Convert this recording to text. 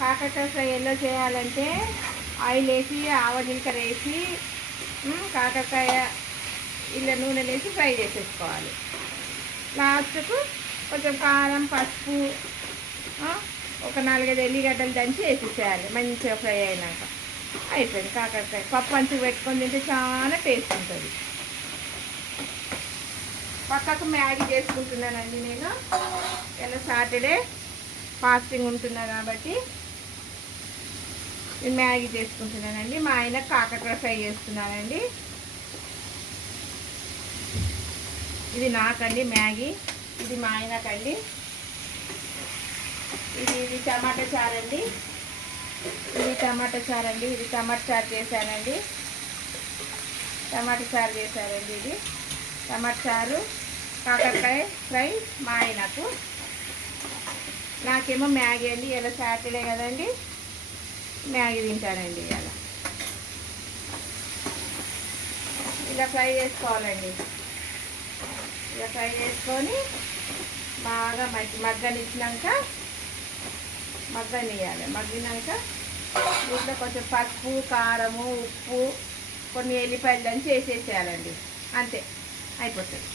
కాకరకాయ ఫ్రై ఎలా చేయాలంటే ఆయిల్ వేసి జీలకర్ర వేసి కాకరకాయ ఇలా నూనెలు వేసి ఫ్రై చేసేసుకోవాలి. లాస్ట్కు కొంచెం కారం, పసుపు, ఒక 4-5 ఎల్లిగడ్డలు దంచి వేసేసేయాలి. మంచిగా ఫ్రై అయినాక అయిపోయింది కాకరకాయ. పప్పు అంచుకు పెట్టుకొని తింటే చాలా టేస్ట్ ఉంటుంది. పక్కకు మ్యాగీ చేసుకుంటున్నానండి. నేను ఇలా సాటర్డే ఫాస్టింగ్ ఉంటున్నా కాబట్టి నేను మ్యాగీ చేసుకుంటున్నానండి. మా ఆయన కాకరకాయ ఫ్రై చేస్తున్నానండి. ఇది నాకండి మ్యాగీ, ఇది మా ఆయనకండి. ఇది టమాటా చారండి, ఇది టమాటా చారండి. ఇది టమాటా చారు చేశానండి, టమాటా చారు చేశారండి. ఇది టమాటా చారు, కాకరకాయ ఫ్రై మా ఆయనకు. నాకేమో మ్యాగీ అండి. ఇలా సాటర్డే కదండి, మ్యాగీ తింటానండి. ఇలా ఫ్రై చేసుకోవాలండి. ఇలా ఫ్రై చేసుకొని బాగా మగ్గనిచ్చినాక మగ్గినాక దీంట్లో కొంచెం పసుపు, కారము, ఉప్పు, కొన్ని ఎల్లిపాయలు దంచి వేసేసేయాలండి. అంతే, అయిపోతుంది.